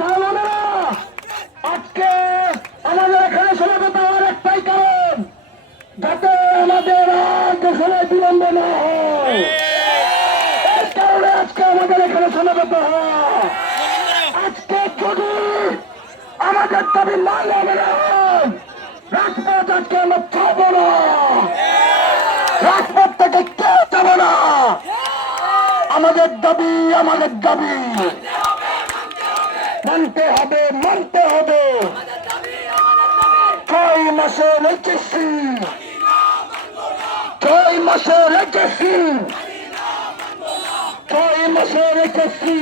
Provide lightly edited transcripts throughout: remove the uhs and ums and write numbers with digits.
ভাই বোনেরা, আজকে আমাদের এখানে সমাবেত হওয়ার একটাই কারণ, যাতে আমাদের আর দেশে বিলম্ব না হয়। এই কারণে আজকে আমাদের এখানে সমাবেত হওয়া। আজকে যদি আমাদের দাবি মানলে না হয়, রাজপথ আজকে আমরা ছাড়বো না, রাজপথ থেকে কেউ যাবো না। আমাদের দাবি মানতে হবে, মানতে হবে। 6 মাসে রেখেছি, 6 মাসে রেখেছি, 6 মাসে রেখেছি।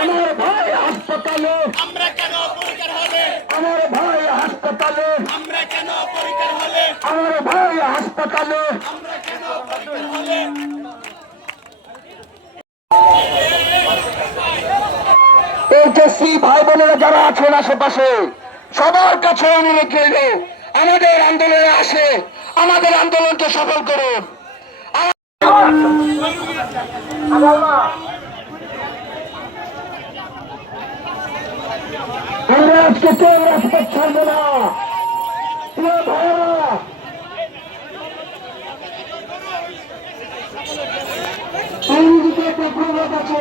আমার ভাই হাসপাতালে, আমরা কেন পরিকার হলে, আমার ভাই হাসপাতালে, আমরা কেন পরিকার হলে, আমার ভাই হাসপাতালে। আমরা কেন পরিকার হলে। এইচএসসি ভাই বোনেরা যারা আছেন আশেপাশে, সবার কাছে অনুরোধ রইল, আমাদের আন্দোলনে আসে, আমাদের আন্দোলনকে সফল করুন। আমরা আজকে কেউ রাজপথ ছাড়বো না। প্রিয় ভাইয়েরা, এই দিকে একটা প্রভাব আছে।